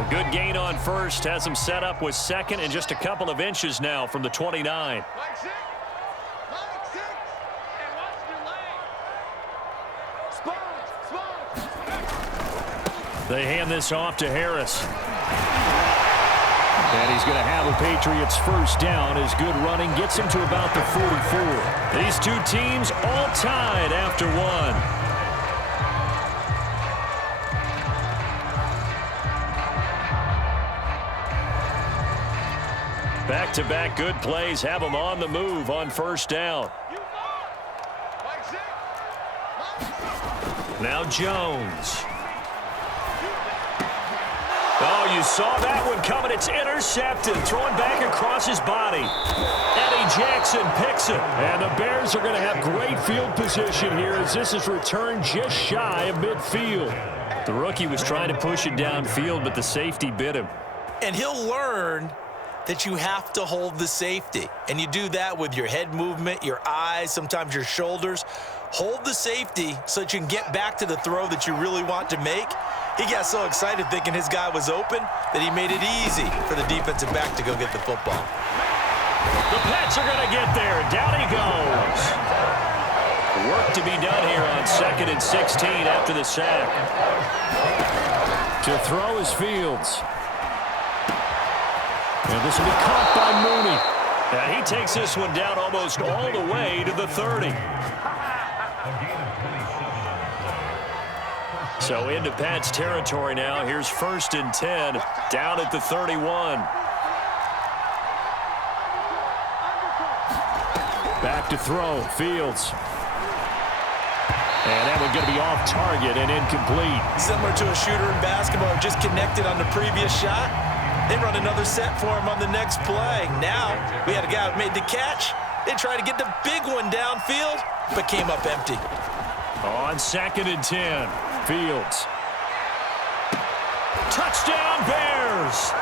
A good gain on first has him set up with second and just a couple of inches now from the 29. They hand this off to Harris. And he's going to have the Patriots first down as good running gets him to about the 44. These two teams all tied after one. Back-to-back good plays have them on the move on first down. Now Jones. Oh, you saw that one coming. It's intercepted. Throwing back across his body. Eddie Jackson picks it. And the Bears are going to have great field position here as this is returned just shy of midfield. The rookie was trying to push it downfield, but the safety bit him. And he'll learn that you have to hold the safety. And you do that with your head movement, your eyes, sometimes your shoulders. Hold the safety so that you can get back to the throw that you really want to make. He got so excited thinking his guy was open that he made it easy for the defensive back to go get the football. The Pats are going to get there. Down he goes. Work to be done here on 2nd and 16 after the sack. To throw is Fields. And this will be caught by Mooney. And he takes this one down almost all the way to the 30. So into Pats territory now. Here's 1st and 10 down at the 31. Back to throw. Fields. And that one's going to be off target and incomplete. Similar to a shooter in basketball, just connected on the previous shot. They run another set for him on the next play. Now we had a guy who made the catch. They tried to get the big one downfield, but came up empty. On 2nd and 10. Fields. Touchdown Bears.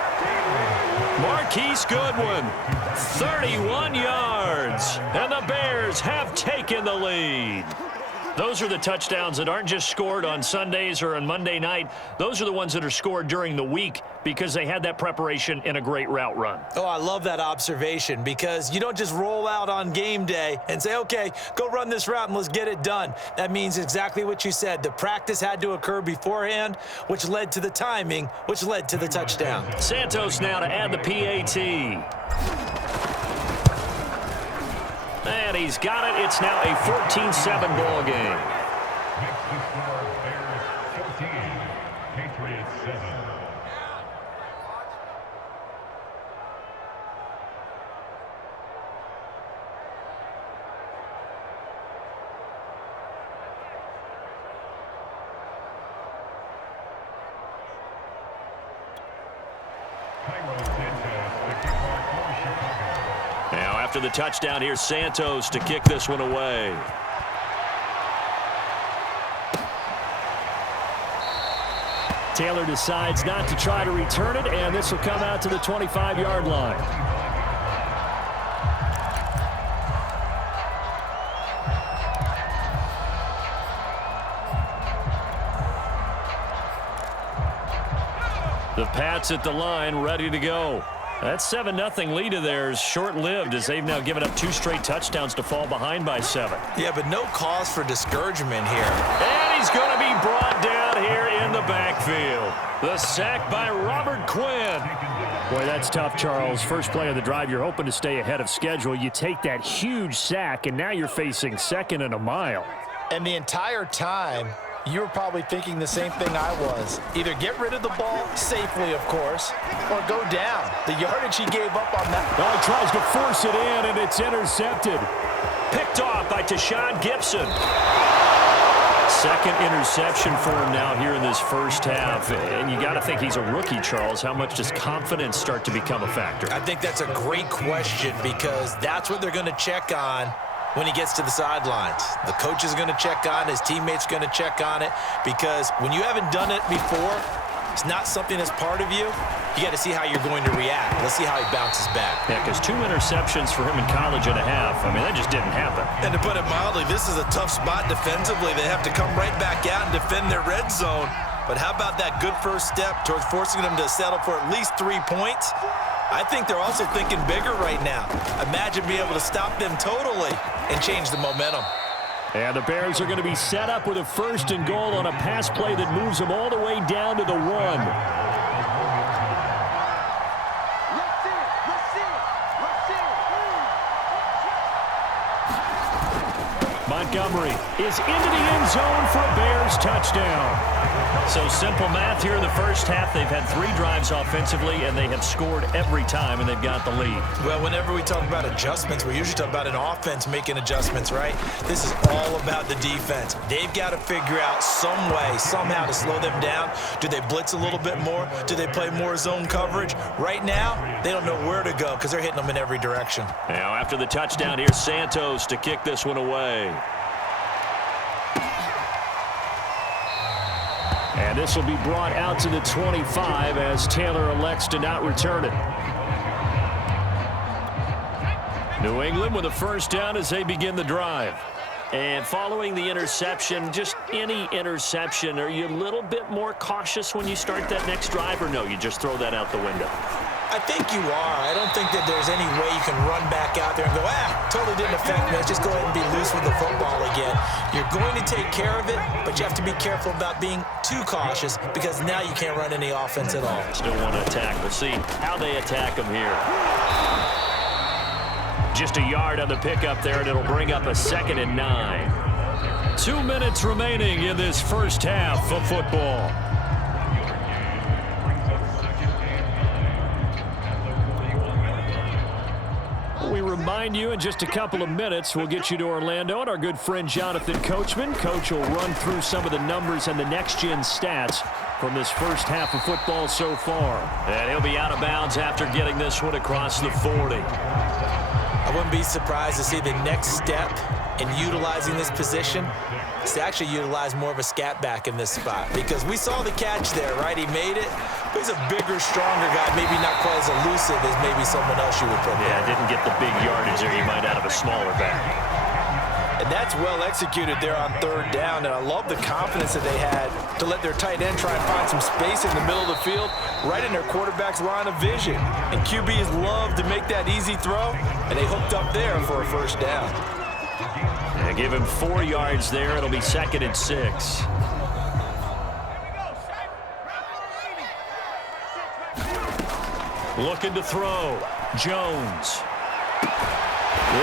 Marquise Goodwin. 31 yards. And the Bears have taken the lead. Those are the touchdowns that aren't just scored on Sundays or on Monday night. Those are the ones that are scored during the week because they had that preparation in a great route run. Oh, I love that observation because you don't just roll out on game day and say, okay, go run this route and let's get it done. That means exactly what you said. The practice had to occur beforehand, which led to the timing, which led to the touchdown. Santos now to add the PAT. And he's got it. It's now a 14-7 ball game. Patriots 7. Now after the touchdown, here's Santos to kick this one away. Taylor decides not to try to return it, and this will come out to the 25-yard line. The Pats at the line, ready to go. That 7-0 lead of theirs short-lived as they've now given up 2 straight touchdowns to fall behind by 7. Yeah, but no cause for discouragement here. And he's going to be brought down here in the backfield. The sack by Robert Quinn. Boy, that's tough, Charles. First play of the drive, you're hoping to stay ahead of schedule. You take that huge sack, and now you're facing 2nd and a mile. And the entire time, you were probably thinking the same thing I was. Either get rid of the ball safely, of course, or go down. The yardage he gave up on that. Well, he tries to force it in, and it's intercepted. Picked off by Tashawn Gibson. 2nd interception for him now here in this first half. And you got to think he's a rookie, Charles. How much does confidence start to become a factor? I think that's a great question because that's what they're going to check on when he gets to the sidelines. The coach is going to check on, his teammates are going to check on it, because when you haven't done it before, it's not something that's part of you. You got to see how you're going to react. Let's see how he bounces back. Yeah, because 2 interceptions for him in college and a half. I mean, that just didn't happen. And to put it mildly, this is a tough spot defensively. They have to come right back out and defend their red zone. But how about that good first step towards forcing them to settle for at least 3 points? I think they're also thinking bigger right now. Imagine being able to stop them totally and change the momentum. And the Bears are going to be set up with a 1st and goal on a pass play that moves them all the way down to the 1. Montgomery is into the end zone for a Bears touchdown. So simple math here in the first half. They've had 3 drives offensively, and they have scored every time, and they've got the lead. Well, whenever we talk about adjustments, we usually talk about an offense making adjustments, right? This is all about the defense. They've got to figure out some way, somehow to slow them down. Do they blitz a little bit more? Do they play more zone coverage? Right now, they don't know where to go because they're hitting them in every direction. Now, after the touchdown, here's Santos to kick this one away. And this will be brought out to the 25 as Taylor elects to not return it. New England with a 1st down as they begin the drive. And following the interception, just any interception, are you a little bit more cautious when you start that next drive, or no, you just throw that out the window? I think you are. I don't think that there's any way you can run back out there and go, totally didn't affect me. Let's just go ahead and be loose with the football again. You're going to take care of it, but you have to be careful about being too cautious because now you can't run any offense at all. Still want to attack. We'll see how they attack them here. Just a yard on the pickup there, and it'll bring up a 2nd and 9. 2 minutes remaining in this first half of football. We remind you in just a couple of minutes we'll get you to Orlando and our good friend Jonathan Coachman. Coach will run through some of the numbers and the next-gen stats from this first half of football so far. And he'll be out of bounds after getting this one across the 40. I wouldn't be surprised to see the next step in utilizing this position is to actually utilize more of a scat back in this spot because we saw the catch there, right? He made it. But he's a bigger, stronger guy, maybe not quite as elusive as maybe someone else you would put there. Yeah, didn't get the big yardage there you might out of a smaller back. And that's well executed there on 3rd down, and I love the confidence that they had to let their tight end try and find some space in the middle of the field, right in their quarterback's line of vision. And QBs love to make that easy throw, and they hooked up there for a 1st down. Yeah, give him 4 yards there. It'll be 2nd and 6. Looking to throw. Jones.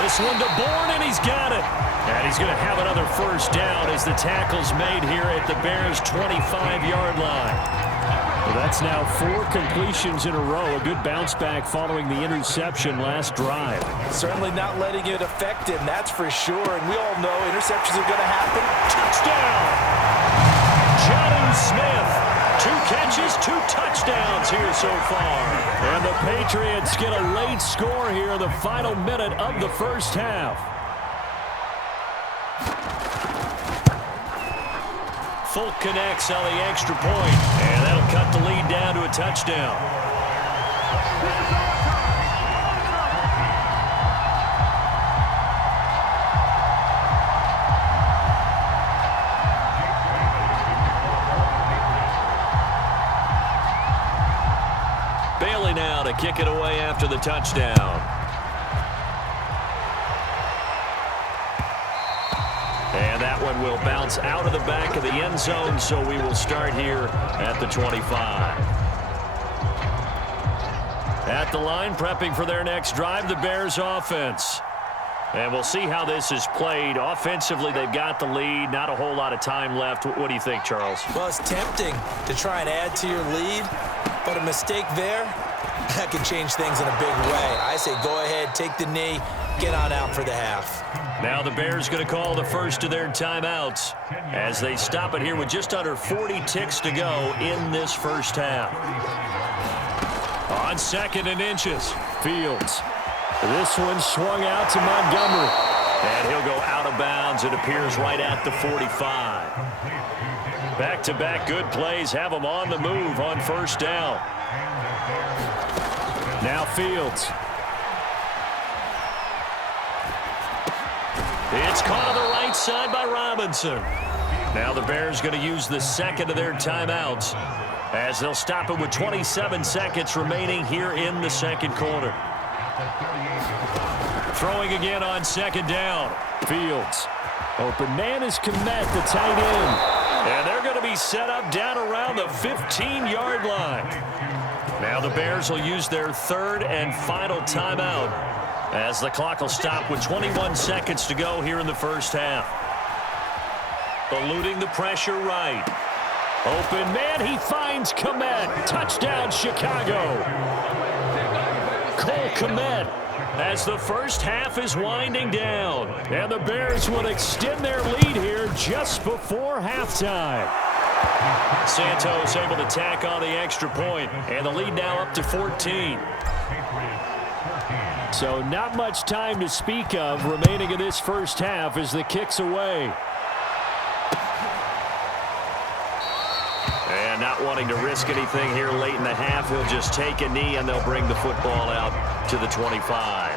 This one to Bourne, and he's got it. And he's going to have another 1st down as the tackle's made here at the Bears' 25-yard line. Well, that's now 4 completions in a row. A good bounce back following the interception last drive. Certainly not letting it affect him, that's for sure. And we all know interceptions are going to happen. Touchdown! Jonnu Smith. 2 catches, 2 touchdowns here so far. And the Patriots get a late score here in the final minute of the first half. Folk connects on the extra point, and that'll cut the lead down to a touchdown. Bailey now to kick it away after the touchdown. And that one will bounce out of the back of the end zone, so we will start here at the 25. At the line, prepping for their next drive, the Bears offense. And we'll see how this is played. Offensively, they've got the lead. Not a whole lot of time left. What do you think, Charles? Well, it's tempting to try and add to your lead, but a mistake there, that can change things in a big way. I say go ahead, take the knee, get on out for the half. Now the Bears going to call the first of their timeouts as they stop it here with just under 40 ticks to go in this first half. On 2nd and inches, Fields. This one swung out to Montgomery. And he'll go out of bounds. It appears right at the 45. Back-to-back good plays have them on the move on 1st down. Now Fields. It's caught on the right side by Robinson. Now the Bears going to use the second of their timeouts as they'll stop it with 27 seconds remaining here in the second quarter. Throwing again on second down. Fields. Open man is Kmet, the tight end. And they're going to be set up down around the 15-yard line. Now the Bears will use their third and final timeout as the clock will stop with 21 seconds to go here in the first half. Eluding the pressure right. Open man, he finds Kmet. Touchdown, Chicago. Cole Kmet as the first half is winding down. And the Bears will extend their lead here just before halftime. Santos able to tack on the extra point, and the lead now up to 14. So not much time to speak of remaining in this first half as the kick's away. And not wanting to risk anything here late in the half, he'll just take a knee and they'll bring the football out to the 25.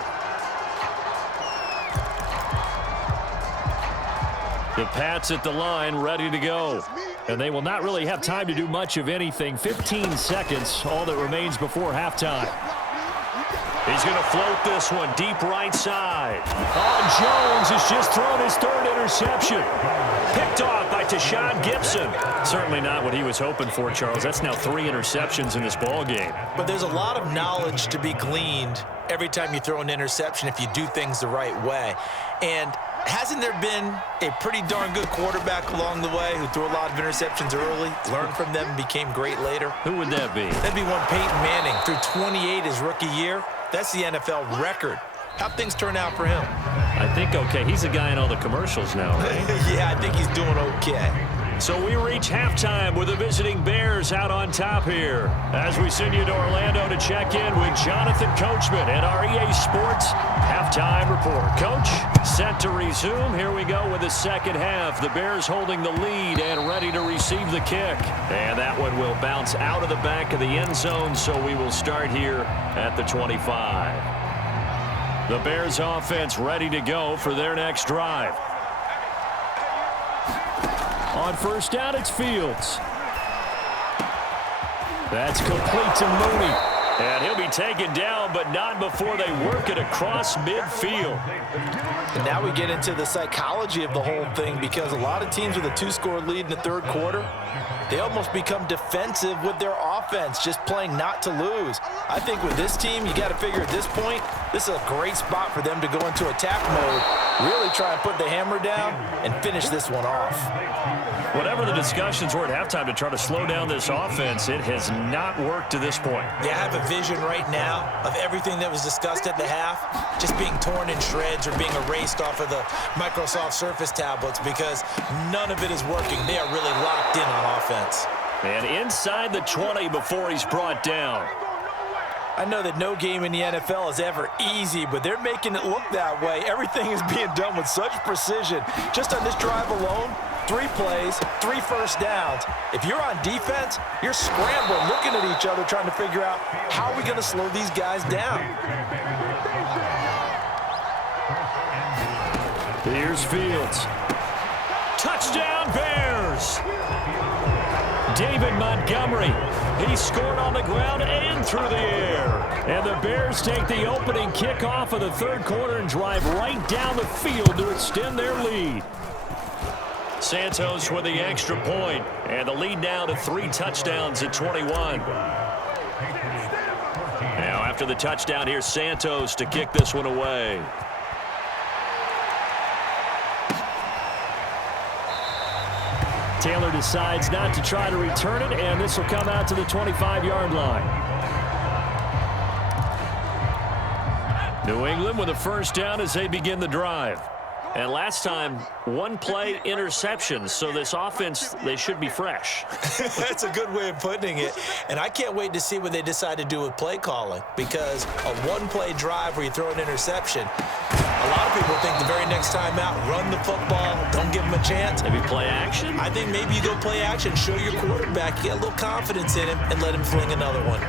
The Pats at the line ready to go. And they will not really have time to do much of anything. 15 seconds, all that remains before halftime. He's going to float this one deep right side. Jones has just thrown his third interception. Picked off by Tashawn Gibson. Certainly not what he was hoping for, Charles. That's now 3 interceptions in this ball game. But there's a lot of knowledge to be gleaned every time you throw an interception if you do things the right way. And hasn't there been a pretty darn good quarterback along the way who threw a lot of interceptions early, learned from them, and became great later? Who would that be? That'd be one Peyton Manning. Threw 28 his rookie year. That's the NFL record. How'd things turn out for him? I think okay. He's a guy in all the commercials now, right? Yeah, I think he's doing okay. So we reach halftime with the visiting Bears out on top here as we send you to Orlando to check in with Jonathan Coachman and our EA Sports halftime report. Coach, set to resume. Here we go with the second half. The Bears holding the lead and ready to receive the kick. And that one will bounce out of the back of the end zone, so we will start here at the 25. The Bears offense ready to go for their next drive. On first down, it's Fields. That's complete to Mooney. And he'll be taken down, but not before they work it across midfield. And now we get into the psychology of the whole thing, because a lot of teams with a 2-score lead in the third quarter, they almost become defensive with their offense, just playing not to lose. I think with this team, you got to figure at this point, this is a great spot for them to go into attack mode, really try and put the hammer down and finish this one off. Whatever the discussions were at halftime to try to slow down this offense, it has not worked to this point. Yeah, I have a vision right now of everything that was discussed at the half just being torn in shreds or being erased off of the Microsoft Surface tablets, because none of it is working. They are really locked in on offense. And inside the 20 before he's brought down. I know that no game in the NFL is ever easy, but they're making it look that way. Everything is being done with such precision. Just on this drive alone, 3 plays, 3 first downs. If you're on defense, you're scrambling, looking at each other, trying to figure out how are we going to slow these guys down. Here's Fields. Touchdown, Bears! David Montgomery. He scored on the ground and through the air. And the Bears take the opening kickoff of the third quarter and drive right down the field to extend their lead. Santos with the extra point, and the lead now to 3 touchdowns at 21. Now after the touchdown, here's Santos to kick this one away. Taylor decides not to try to return it, and this will come out to the 25-yard line. New England with a first down as they begin the drive. And last time, 1-play interceptions, so this offense, they should be fresh. That's a good way of putting it. And I can't wait to see what they decide to do with play calling, because a 1-play drive where you throw an interception, a lot of people think the very next time out, run the football, don't give them a chance. Maybe play action? I think maybe you go play action, show your quarterback, you get a little confidence in him, and let him fling another one.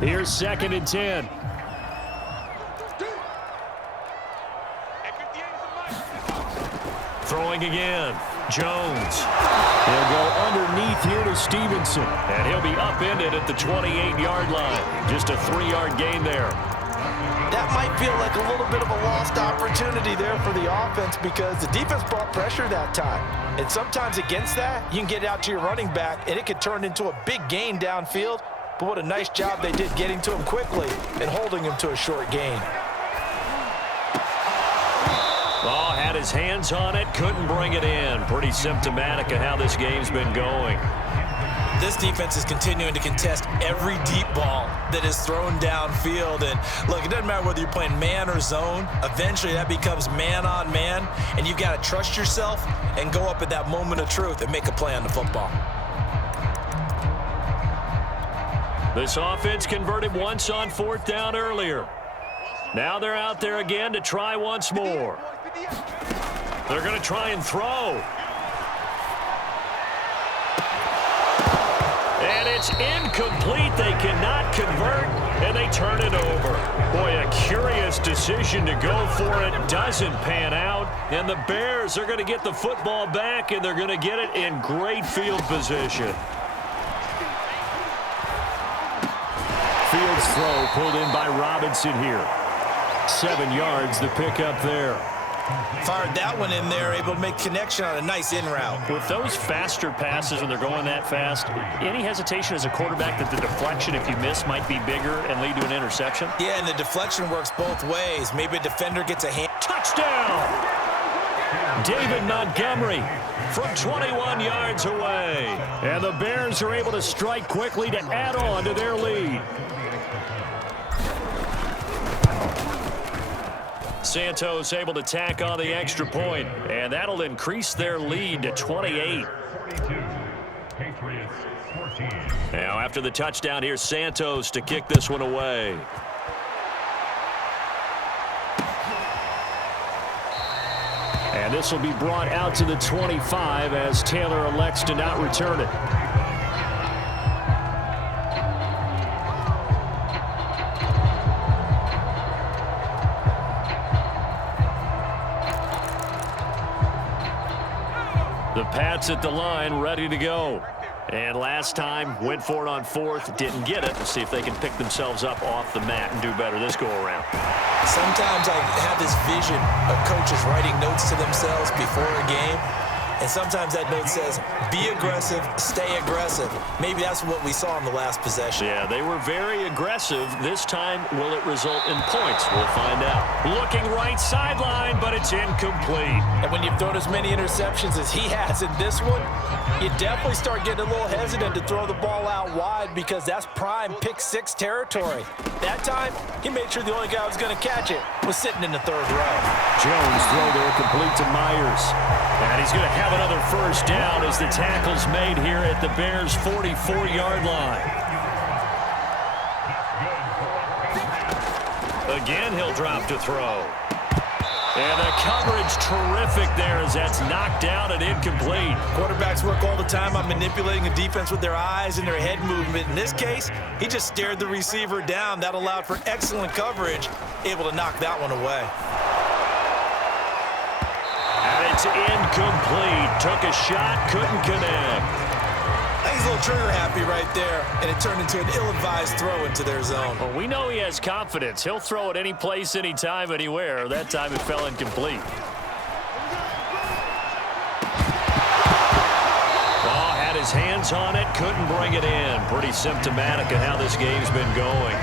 Here's 2nd and 10. Throwing again. Jones. He'll go underneath here to Stevenson. And he'll be upended at the 28-yard line. Just a 3-yard gain there. That might feel like a little bit of a lost opportunity there for the offense because the defense brought pressure that time. And sometimes against that, you can get out to your running back, and it could turn into a big gain downfield. But what a nice job they did getting to him quickly and holding him to a short gain. Oh, had his hands on it, couldn't bring it in. Pretty symptomatic of how this game's been going. This defense is continuing to contest every deep ball that is thrown downfield. And look, it doesn't matter whether you're playing man or zone. Eventually, that becomes man on man, and you've got to trust yourself and go up at that moment of truth and make a play on the football. This offense converted once on 4th down earlier. Now they're out there again to try once more. They're going to try and throw. And it's incomplete. They cannot convert, and they turn it over. Boy, a curious decision to go for it. Doesn't pan out, and the Bears are going to get the football back, and they're going to get it in great field position. Fields throw pulled in by Robinson here. 7 yards, the pickup there. Fired that one in there, able to make connection on a nice in route. With those faster passes when they're going that fast, any hesitation as a quarterback that the deflection, if you miss, might be bigger and lead to an interception? Yeah, and the deflection works both ways. Maybe a defender gets a hand. Touchdown! David Montgomery from 21 yards away. And the Bears are able to strike quickly to add on to their lead. Santos able to tack on the extra point, and that'll increase their lead to 28. Now after the touchdown, here's Santos to kick this one away. And this will be brought out to the 25 as Taylor elects to not return it. The Pats at the line, ready to go. And last time, went for it on 4th, didn't get it. Let's see if they can pick themselves up off the mat and do better this go-around. Sometimes I have this vision of coaches writing notes to themselves before a game. And sometimes that note says, be aggressive, stay aggressive. Maybe that's what we saw in the last possession. Yeah, they were very aggressive. This time, will it result in points? We'll find out. Looking right sideline, but it's incomplete. And when you've thrown as many interceptions as he has in this one, you definitely start getting a little hesitant to throw the ball out wide because that's prime pick 6 territory. That time, he made sure the only guy who was going to catch it was sitting in the 3rd row. Jones throw there complete to Myers. And he's going to have another first down as the tackle's made here at the Bears' 44-yard line. Again, he'll drop to throw. And the coverage terrific there as that's knocked down and incomplete. Quarterbacks work all the time on manipulating a defense with their eyes and their head movement. In this case, he just stared the receiver down. That allowed for excellent coverage, able to knock that one away. And it's incomplete. Took a shot, couldn't connect. I think he's a little trigger happy right there, and it turned into an ill-advised throw into their zone. Well, we know he has confidence. He'll throw it any place, anytime, anywhere. That time it fell incomplete. Oh, had his hands on it, couldn't bring it in. Pretty symptomatic of how this game's been going.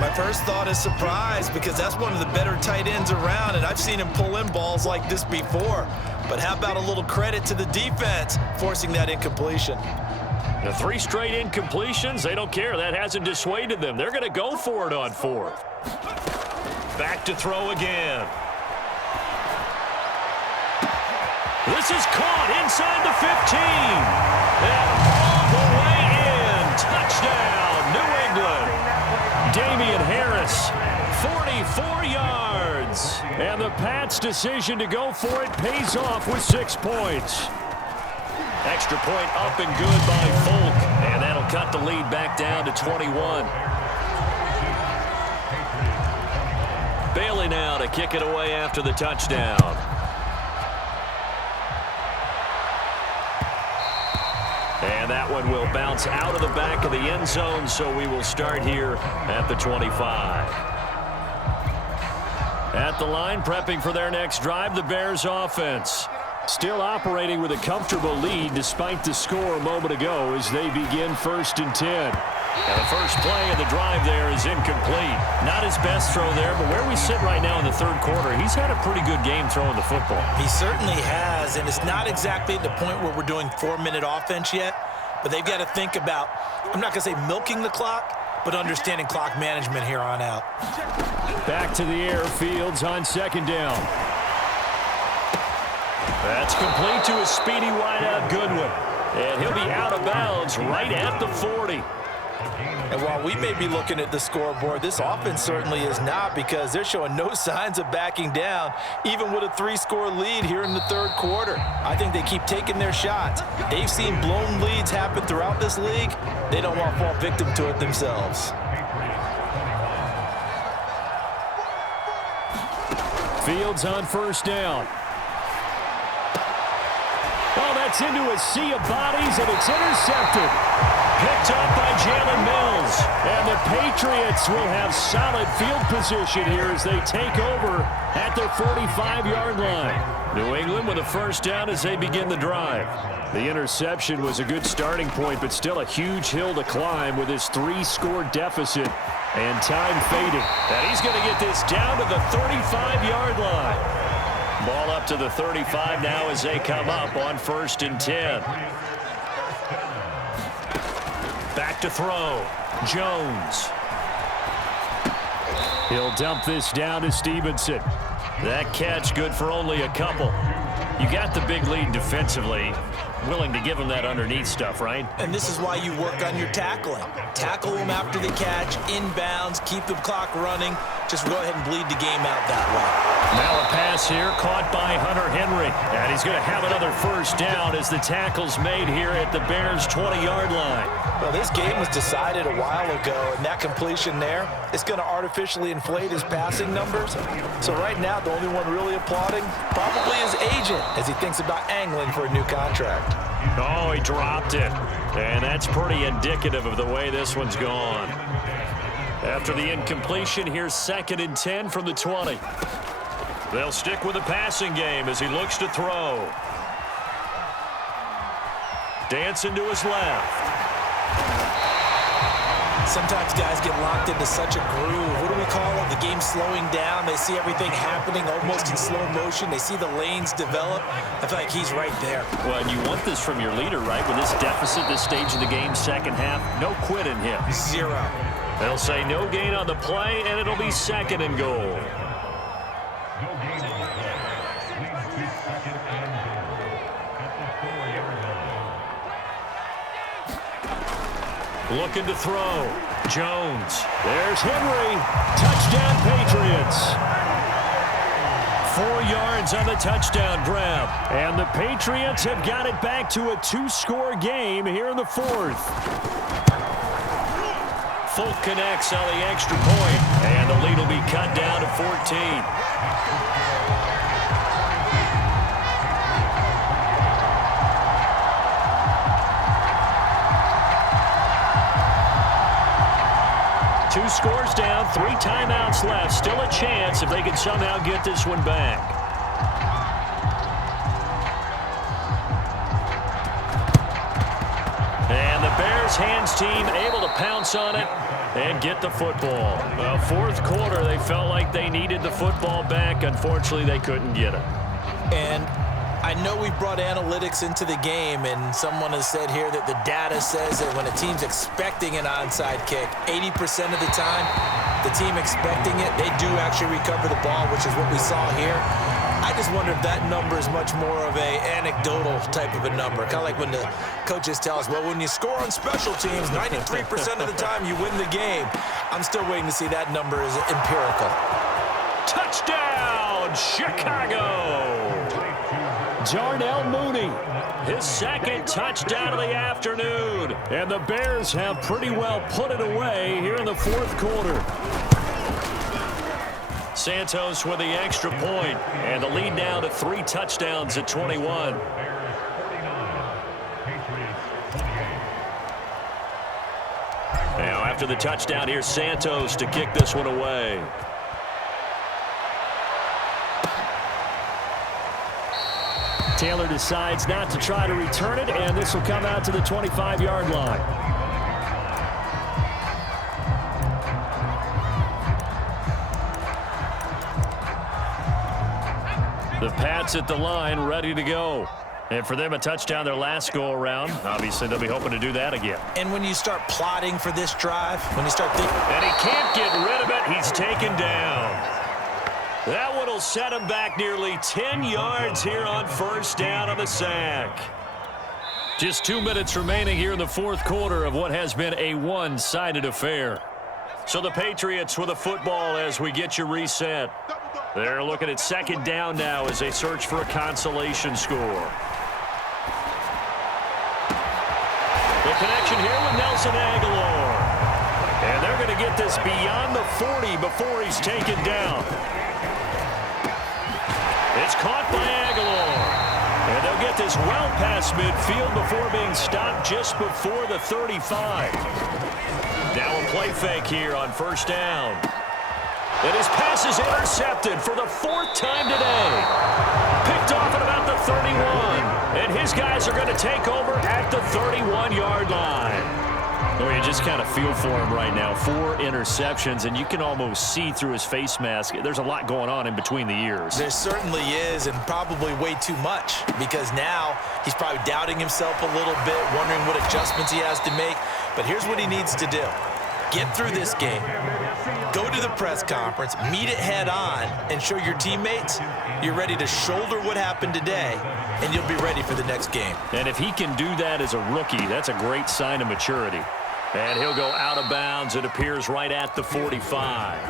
My first thought is surprise because that's one of the better tight ends around, and I've seen him pull in balls like this before. But how about a little credit to the defense forcing that incompletion? The 3 straight incompletions, they don't care. That hasn't dissuaded them. They're going to go for it on 4th. Back to throw again. This is caught inside the 15. And all the way in. Touchdown, New England. Damian Harris, 44 yards. And the Pats' decision to go for it pays off with 6 points. Extra point up and good by Folk. And that'll cut the lead back down to 21. Bailey now to kick it away after the touchdown. And that one will bounce out of the back of the end zone, so we will start here at the 25. At the line, prepping for their next drive, the Bears offense. Still operating with a comfortable lead despite the score a moment ago as they begin 1st and 10. And the first play of the drive there is incomplete. Not his best throw there, but where we sit right now in the 3rd quarter, he's had a pretty good game throwing the football. He certainly has, and it's not exactly at the point where we're doing 4-minute offense yet, but they've got to think about, I'm not going to say milking the clock, but understanding clock management here on out. Back to the air, Fields on 2nd down. That's complete to a speedy wideout Goodwin. And he'll be out of bounds right at the 40. And while we may be looking at the scoreboard, this offense certainly is not, because they're showing no signs of backing down, even with a 3-score lead here in the 3rd quarter. I think they keep taking their shots. They've seen blown leads happen throughout this league. They don't want to fall victim to it themselves. Fields on 1st down. Oh, that's into a sea of bodies, and it's intercepted. Picked up by Jalen Mills. And the Patriots will have solid field position here as they take over at their 45-yard line. New England with a 1st down as they begin the drive. The interception was a good starting point, but still a huge hill to climb with his 3-score deficit. And time fading. And he's going to get this down to the 35-yard line. Ball up to the 35 now as they come up on 1st and 10. Back to throw. Jones. He'll dump this down to Stevenson. That catch good for only a couple. You got the big lead defensively. Willing to give him that underneath stuff, right? And this is why you work on your tackling. Tackle them after the catch, inbounds, keep the clock running. Just go ahead and bleed the game out that way. Now a pass here caught by Hunter Henry. And he's going to have another 1st down as the tackle's made here at the Bears' 20-yard line. Well, this game was decided a while ago, and that completion there is going to artificially inflate his passing numbers. So right now, the only one really applauding probably his agent as he thinks about angling for a new contract. Oh, he dropped it. And that's pretty indicative of the way this one's gone. After the incompletion, here's 2nd and 10 from the 20. They'll stick with the passing game as he looks to throw. Dancing to his left. Sometimes guys get locked into such a groove. What do we call it? The game slowing down. They see everything happening almost in slow motion. They see the lanes develop. I feel like he's right there. Well, and you want this from your leader, right? With this deficit, this stage of the game, 2nd half, no quit in him. 0. They'll say no gain on the play, and it'll be 2nd and goal. Looking to throw. Jones. There's Henry. Touchdown, Patriots. 4 yards on the touchdown grab. And the Patriots have got it back to a 2-score game here in the 4th. Folk connects on the extra point. And the lead will be cut down to 14. Two scores down, 3 timeouts left. Still a chance if they can somehow get this one back. And the Bears hands team able to pounce on it and get the football. Well, 4th quarter, they felt like they needed the football back. Unfortunately, they couldn't get it. And I know we brought analytics into the game, and someone has said here that the data says that when a team's expecting an onside kick, 80% of the time, the team expecting it, they do actually recover the ball, which is what we saw here. I just wonder if that number is much more of a anecdotal type of a number. Kind of like when the coaches tell us, well, when you score on special teams, 93% of the time you win the game. I'm still waiting to see that number is empirical. Touchdown, Chicago! Darnell Mooney, his 2nd touchdown of the afternoon. And the Bears have pretty well put it away here in the 4th quarter. Santos with the extra point, and the lead now to 3 touchdowns at 21. Now after the touchdown, here's Santos to kick this one away. Taylor decides not to try to return it, and this will come out to the 25-yard line. The Pats at the line, ready to go. And for them, a touchdown their last go-around. Obviously, they'll be hoping to do that again. And when you start plotting for this drive, when you start thinking... And he can't get rid of it. He's taken down. That one will set him back nearly 10 yards here on first down on the sack. Just 2 minutes remaining here in the fourth quarter of what has been a one-sided affair. So the Patriots with a football as we get you reset. They're looking at second down now as they search for a consolation score. The connection here with Nelson Aguilar. And they're going to get this beyond the 40 before he's taken down. It's caught by Aguilar. And they'll get this well past midfield before being stopped just before the 35. Now a play fake here on first down. And his pass is intercepted for the fourth time today. Picked off at about the 31. And his guys are going to take over at the 31-yard line. Well, you just kind of feel for him right now. 4 interceptions, and you can almost see through his face mask. There's a lot going on in between the ears. There certainly is, and probably way too much, because now he's probably doubting himself a little bit, wondering what adjustments he has to make. But here's what he needs to do. Get through this game. Go to the press conference, meet it head on, and show your teammates you're ready to shoulder what happened today, and you'll be ready for the next game. And if he can do that as a rookie, that's a great sign of maturity. And he'll go out of bounds, it appears, right at the 45.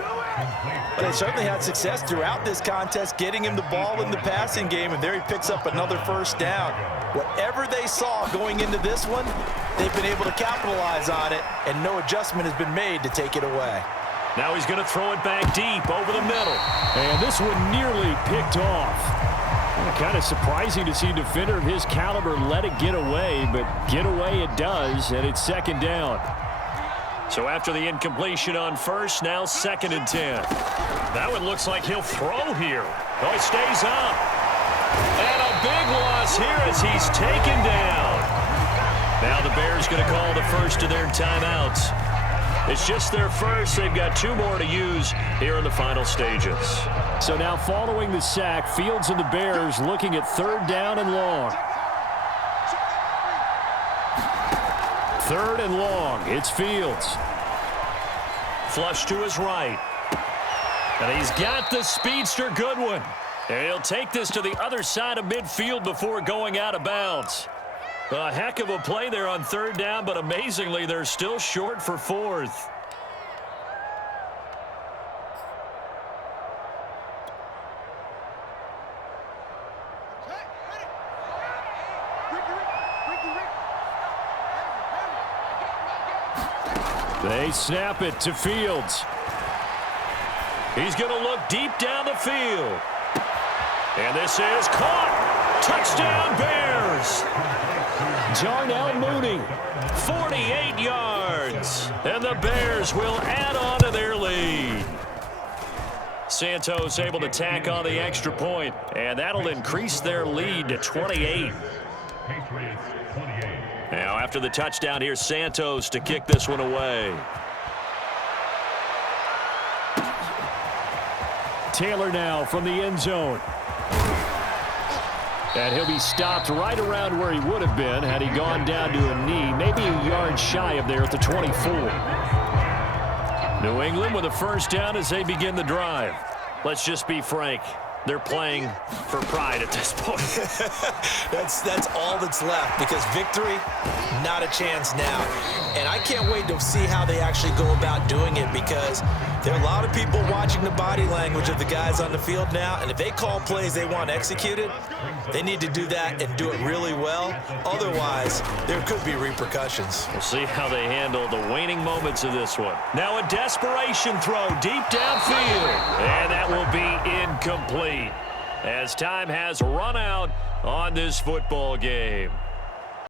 But they certainly had success throughout this contest, getting him the ball in the passing game, and there he picks up another first down. Whatever they saw going into this one, they've been able to capitalize on it, and no adjustment has been made to take it away. Now he's going to throw it back deep over the middle. And this one nearly picked off. Kind of surprising to see a defender of his caliber let it get away, but get away it does, and it's second down. So after the incompletion on first, now second and 10. That one looks like he'll throw here. Oh, he stays up. And a big loss here as he's taken down. Now the Bears going to call the first of their timeouts. It's just their first. They've got 2 more to use here in the final stages. So now following the sack, Fields and the Bears looking at third down and long. Third and long. It's Fields. Flush to his right. And he's got the speedster Goodwin. And he'll take this to the other side of midfield before going out of bounds. A heck of a play there on third down, but amazingly, they're still short for fourth. They snap it to Fields. He's going to look deep down the field. And this is caught. Touchdown, Bears. Darnell Mooney. 48 yards. And the Bears will add on to their lead. Santos able to tack on the extra point, and that'll increase their lead to 28. Now, after the touchdown, here's Santos to kick this one away. Taylor now from the end zone. And he'll be stopped right around where he would have been had he gone down to a knee, maybe a yard shy of there at the 24. New England with a first down as they begin the drive. Let's just be frank. They're playing for pride at this point. That's all that's left, because victory, not a chance now. And I can't wait to see how they actually go about doing it, because there are a lot of people watching the body language of the guys on the field now, and if they call plays they want executed, they need to do that and do it really well. Otherwise, there could be repercussions. We'll see how they handle the waning moments of this one. Now a desperation throw deep downfield, and that will be incomplete as time has run out on this football game.